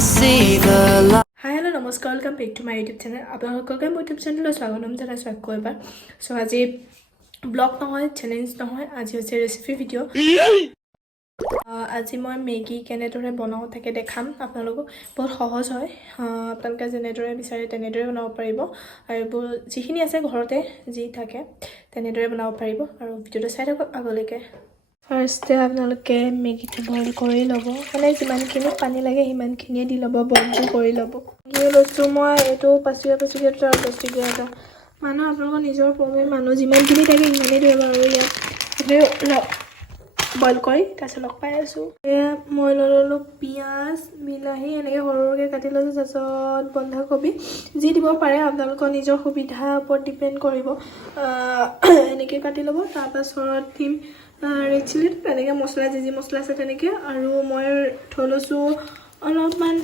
Hi, hello, namaskar. Welcome back to my YouTube channel. আপোনালোকক মোৰ YouTube চেনেললৈ স্বাগতম জনাইছো আকৌ এবাৰ। সো আজি ব্লগ নহয়, চ্যালেঞ্জ নহয়, আজি হৈছে ৰেচিপি ভিডিও। আজি মই মেগী কেনেদৰে বনাও তাকে দেখাম আপোনালোকক। বহুত সহজ হয়। আপোনালোকে যেনেদৰে বিচাৰে তেনেদৰে বনাব পাৰিব আৰু যিখিনি আছে ঘৰতে যি থাকে তেনেদৰে বনাব পাৰিব আৰু ভিডিওটো চাই থাকক আগলৈকে। ফাৰ্ষ্টে আপোনালোকে মেগীটো বইল কৰি ল'ব মানে যিমানখিনি পানী লাগে সিমানখিনিয়ে দি ল'ব বইলটো কৰি ল'ব লৈছোঁ মই এইটো পাঁচটকীয়া আৰু 10টকীয়া এটা মানুহ আপোনালোকৰ নিজৰ প্ৰব্লেম মানুহ যিমানখিনি থাকে সিমানেই দিব আৰু ইয়াত বইল কৰি তাৰপিছত লগ পাই আছোঁ মই ল'লোঁ পিঁয়াজ বিলাহী এনেকৈ সৰুকৈ কাটি লৈছোঁ তাৰপিছত বন্ধাকবি যি দিব পাৰে আপোনালোকৰ নিজৰ সুবিধাৰ ওপৰত ডিপেণ্ড কৰিব এনেকৈ কাটি ল'ব তাৰপাছত দিম ৰেড চিলি তেনেকৈ মছলা যি মছলা আছে তেনেকৈ আৰু মই থৈ লৈছোঁ অলপমান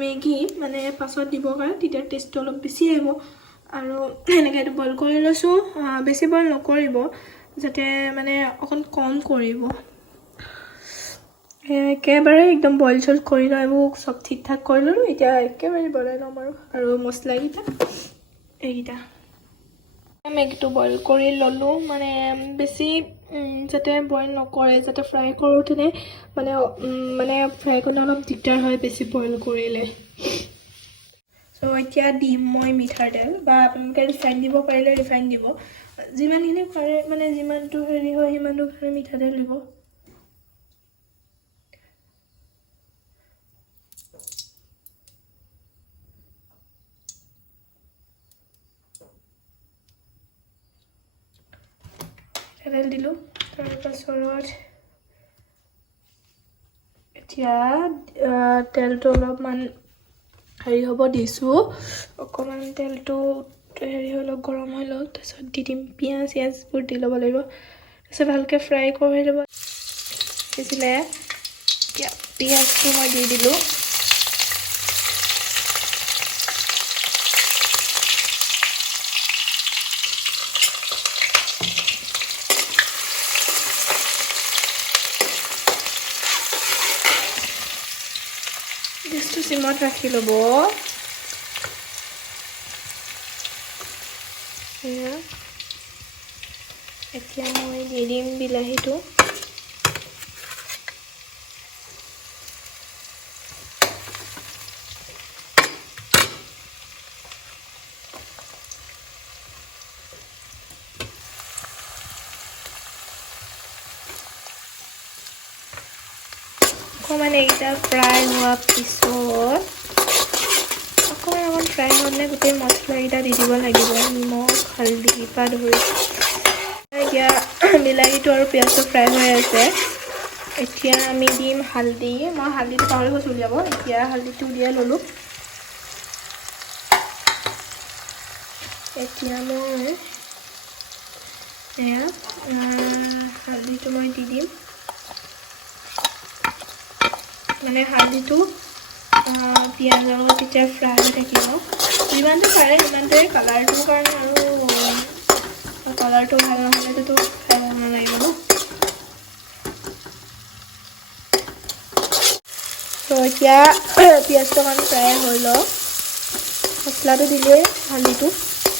মেগী মানে পাছত দিবৰ কাৰণে তেতিয়া টেষ্টটো অলপ বেছি আহিব আৰু এনেকৈ এইটো বইল কৰি লৈছোঁ বেছি বইল নকৰিব যাতে মানে অকণ কম কৰিব একেবাৰে একদম বইল চইল কৰি লওঁ এইবোৰ চব ঠিক ঠাক কৰি ল'লোঁ এতিয়া একেবাৰে বনাই ল'ম আৰু মছলাকেইটা এইকেইটা মেগীটো বইল কৰি ল'লোঁ মানে বেছি যাতে বইল নকৰে যাতে ফ্ৰাই কৰোঁতে মানে ফ্ৰাই কৰিলে অলপ দিগদাৰ হয় বেছি বইল কৰিলে চ' এতিয়া দিম মই মিঠাতেল বা আপোনালোকে ৰিফাইন দিব পাৰিলে ৰিফাইন দিব যিমানখিনি পাৰে মানে যিমানটো হেৰি হয় সিমানটো পাৰে মিঠাতেল দিব তেল দিলোঁ তাৰপাছত এতিয়া তেলটো অলপমান হেৰি হ'ব দিছোঁ অকণমান তেলটো হেৰি হৈ লওক গৰম হৈ লওক তাৰপিছত দি দিম পিঁয়াজবোৰ দি ল'ব লাগিব তাৰপিছত ভালকৈ ফ্ৰাই কৰি ল'ব দিছিলে এতিয়া পিঁয়াজটো মই দি দিলোঁ গেছটো চিমত ৰাখি ল'ব এতিয়া মই দি দিম বিলাহীটো অকণমান এইকেইটা ফ্ৰাই হোৱাৰ পিছত অকণমান ফ্ৰাই হ'লে গোটেই মছলাকেইটা দি দিব লাগিব নিমখ হালধি পৰা ধৰি এতিয়া বিলাহীটো আৰু পিঁয়াজটো ফ্ৰাই হৈ আছে এতিয়া আমি দিম হালধি মই হালধিটো পাহৰি গৈছোঁ উলিয়াব এতিয়া হালধিটো উলিয়াই ল'লোঁ এতিয়া মই এয়া হালধিটো মই দি দিম মানে হালধিটো পিঁয়াজৰ লগত তেতিয়া ফ্ৰাই হৈ থাকিব যিমানটো পাৰে সিমানটোৱে কালাৰটোৰ কাৰণে আৰু কালাৰটো ভাল নহ'লেতো খাই ভাল নালাগিব ন তো এতিয়া পিঁয়াজটো অকণ ফ্ৰাই হৈ লওক মছলাটো দিলেই হালধিটো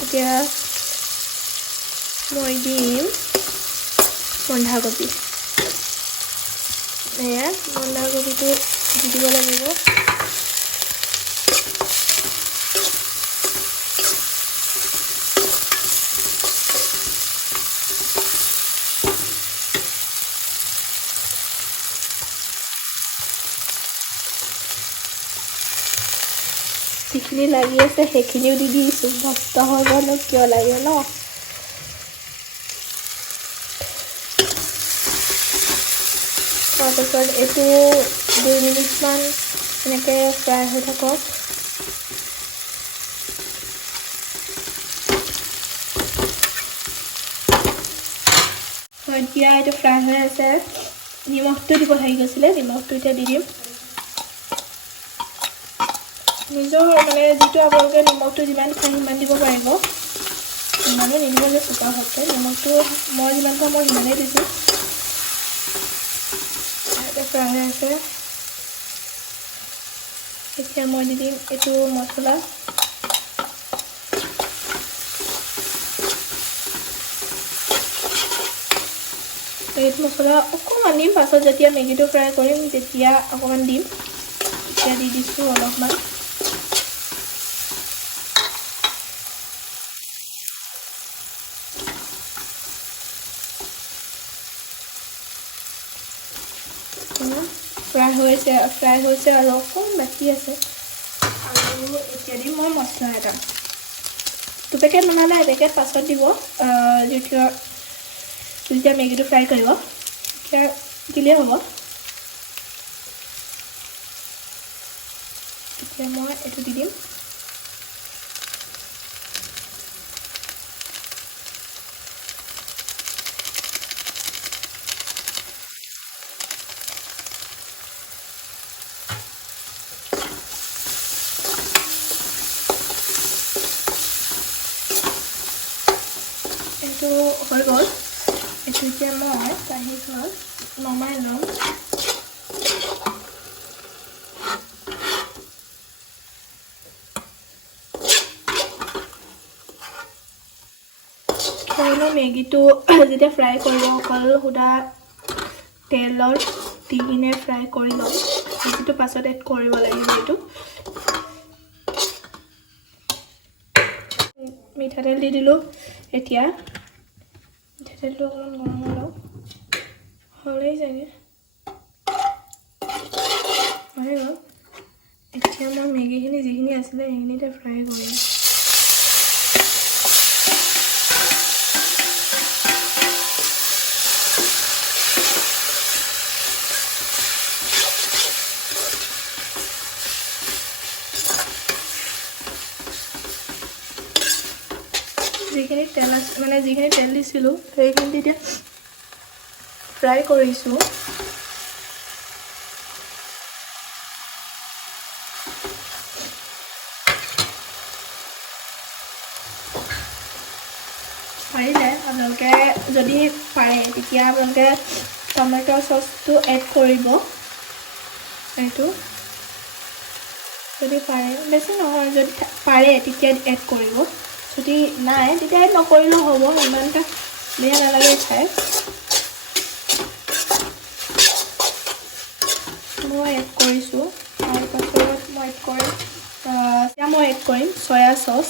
এতিয়া মই দিম বন্ধাকবি এয়া বন্ধাকবিটো দি দিব লাগিব যিখিনি লাগি আছে সেইখিনিও দি দিছোঁ নষ্ট হৈ গ'ল কিয় লাগে ন তাৰপিছত এইটো 2 মিনিটমান এনেকৈ ফ্ৰাই হৈ থাকক এতিয়া এইটো ফ্ৰাই হৈ আছে নিমখটো দিব থাকি গৈছিলে নিমখটো এতিয়া দি দিম নিজৰ মানে যিটো আপোনালোকে নিমখটো যিমান খাই সিমান দিব পাৰিব ইমানো নিদিব যে চুকা হওঁতে নিমখটো মই যিমান খাওঁ মই সিমানেই দিছোঁ ফ্ৰাই হৈ আছে এতিয়া মই দি দিম এইটো মছলা এইটো মছলা অকণমান দিম পাছত যেতিয়া মেগীটো ফ্ৰাই কৰিম তেতিয়া অকণমান দিম এতিয়া দি দিছোঁ অলপমান ফ্ৰাই হৈছে আৰু অকণমান বাকী আছে আৰু এতিয়া দিম মই মছলা এটা 2 পেকেট বনালে এপেকেট পাছত দিব যেতিয়া মেগীটো ফ্ৰাই কৰিব তেতিয়া দিলেই হ'ব এতিয়া মই এইটো দি দিম এইটো হৈ গ'ল এইটো এতিয়া মই কাঁহীখন নমাই ল'ম মেগীটো যেতিয়া ফ্ৰাই কৰিব অকল সুদা তেলত দি কিনে ফ্ৰাই কৰি ল'ম মেগীটো পাছত এড কৰিব লাগিব এইটো মিঠাতেল দি দিলোঁ এতিয়া মিঠাতেলটো অকণমান গৰম হৈ লওঁ হ'লেই চাগে হৈ গ'ল এতিয়া মই মেগীখিনি যিখিনি আছিলে সেইখিনিতে ফ্ৰাই কৰিম যিখিনি তেল আছে মানে যিখিনি তেল দিছিলোঁ সেইখিনি এতিয়া ফ্ৰাই কৰিছোঁ পাৰিলে আপোনালোকে যদি পাৰে তেতিয়া আপোনালোকে টমেটো চচটো এড কৰিব এইটো যদি পাৰে বেছি নহয় যদি পাৰে তেতিয়া এড কৰিব যদি নাই তেতিয়া এড নকৰিলেও হ'ব ইমানটা বেয়া নালাগে খাই মই এড কৰিছোঁ তাৰপাছত মই এড কৰিম চয়া চচ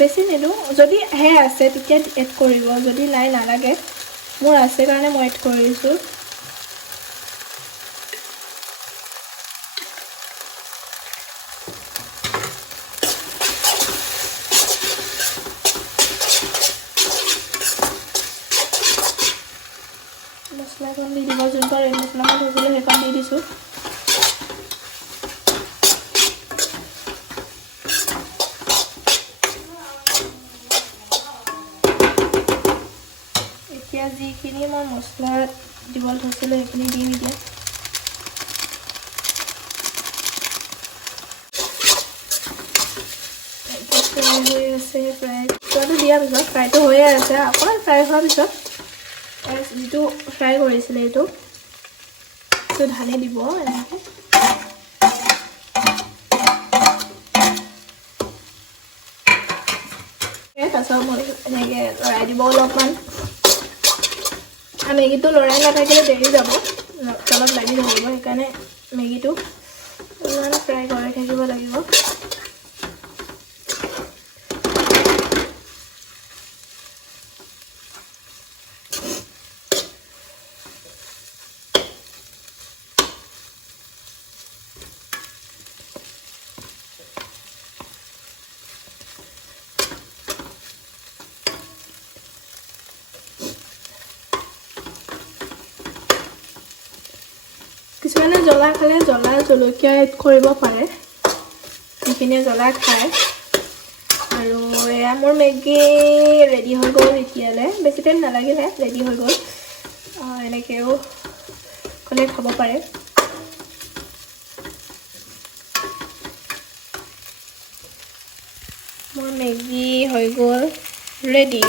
বেছি নিদিওঁ যদি হে আছে তেতিয়া এড কৰিব যদি নাই নালাগে মোৰ আছে কাৰণে মই এড কৰিছোঁ মছলাখন দি দিব যোনটো এই মছলাখন থৈছিলোঁ সেইখন দি দিছোঁ এতিয়া যিখিনি মই মছলা দিবলৈ থৈছিলোঁ সেইখিনি দিম এতিয়া ফ্ৰাই হৈ আছে ফ্ৰাইটো দিয়াৰ পিছত ফ্ৰাইটো হৈয়ে আছে অকণমান ফ্ৰাই হোৱাৰ পিছত যিটো ফ্ৰাই কৰিছিলে এইটো ঢালি দিব এনেকৈ তাৰপিছত মই এনেকৈ লৰাই দিব অলপমান মেগীটো লৰাই নাথাকিলে দেৰি যাব তলত লাগি ধৰিব সেইকাৰণে মেগীটো অলপমান ফ্ৰাই কৰি থাকিব লাগিব কিছুমানে জ্বলা খালে জলকীয়া এড কৰিব পাৰে যিখিনিয়ে জ্বলা খায় আৰু এয়া মোৰ মেগী ৰেডি হৈ গ'ল এতিয়ালৈ বেছি টাইম নালাগিলে ৰেডি হৈ গ'ল এনেকৈও ক'লে খাব পাৰে মোৰ মেগী হৈ গ'ল ৰেডি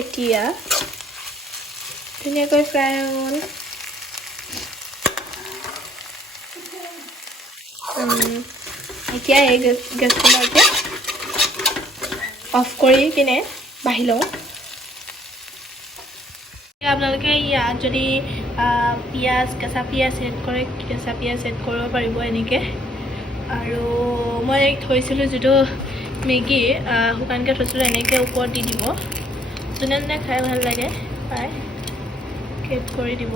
এতিয়া ধুনীয়াকৈ ফ্ৰাই হৈ গ'ল এতিয়া এই গেছটো মই এতিয়া অফ কৰি কিনে বাঢ়ি লওঁ আপোনালোকে ইয়াত যদি পিঁয়াজ কেঁচা পিঁয়াজ এড কৰে কেঁচা পিঁয়াজ এড কৰিব পাৰিব এনেকৈ আৰু মই থৈছিলোঁ যিটো মেগী শুকানকৈ থৈছিলোঁ এনেকৈ ওপৰত দি দিব যোনে যোনে খাই ভাল লাগে পাই এড কৰি দিব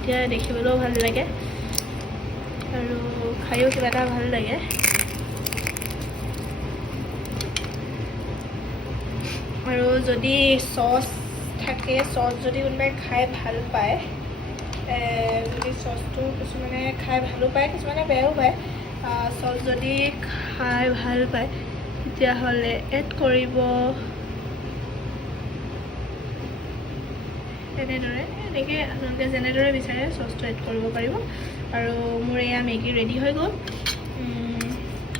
এতিয়া দেখিবলৈও ভাল লাগে আৰু খায়ো কিবা এটা ভাল লাগে আৰু যদি চচ থাকে চচ যদি কোনোবাই খাই ভাল পায় যদি চচটো কিছুমানে খাই ভালো পায় কিছুমানে বেয়াও পায় চচ যদি খাই ভাল পায় তেতিয়াহ'লে এড কৰিব তেনেদৰে এনেকৈ আপোনালোকে যেনেদৰে বিচাৰে চচটো এড কৰিব পাৰিব আৰু মোৰ এয়া মেগী ৰেডি হৈ গ'ল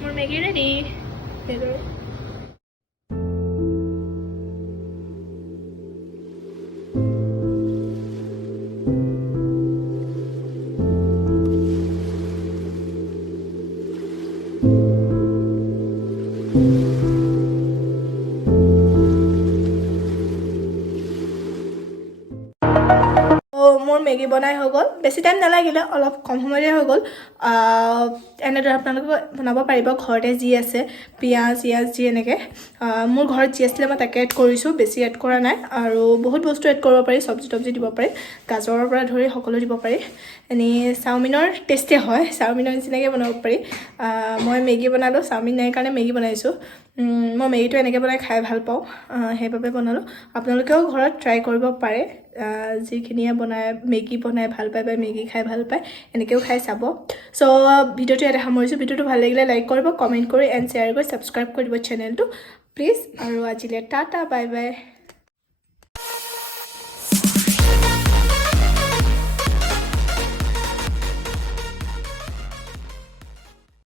মোৰ মেগী ৰেডি সেইদৰে মোৰ মেগী বনাই হৈ গ'ল বেছি টাইম নালাগিলে অলপ কম সময়তে হৈ গ'ল এনেদৰে আপোনালোকে বনাব পাৰিব ঘৰতে যি আছে পিঁয়াজ চিয়াজ যি এনেকৈ মোৰ ঘৰত যি আছিলে মই তাকে এড কৰিছোঁ বেছি এড কৰা নাই আৰু বহুত বস্তু এড কৰিব পাৰি চব্জি তব্জি দিব পাৰি গাজৰৰ পৰা ধৰি সকলো দিব পাৰি এনেই চাওমিনৰ টেষ্টে হয় চাওমিনৰ নিচিনাকৈ বনাব পাৰি মই মেগী বনালোঁ চাওমিন নাই কাৰণে মেগী বনাইছোঁ মই মেগীটো এনেকৈ বনাই খাই ভাল পাওঁ সেইবাবে বনালোঁ আপোনালোকেও ঘৰত ট্ৰাই কৰিব পাৰে যিখিনিয়ে বনাই মেগী বনাই ভাল পায় বা মেগী খাই ভাল পায় এনেকৈও খাই চাব চ' ভিডিঅ'টো ইয়াতে সামৰিছোঁ ভিডিঅ'টো ভাল লাগিলে লাইক কৰিব কমেণ্ট কৰি এণ্ড শ্বেয়াৰ কৰি ছাবস্ক্ৰাইব কৰি দিব চেনেলটো প্লিজ আৰু আজিলৈ টাটা বাই বাই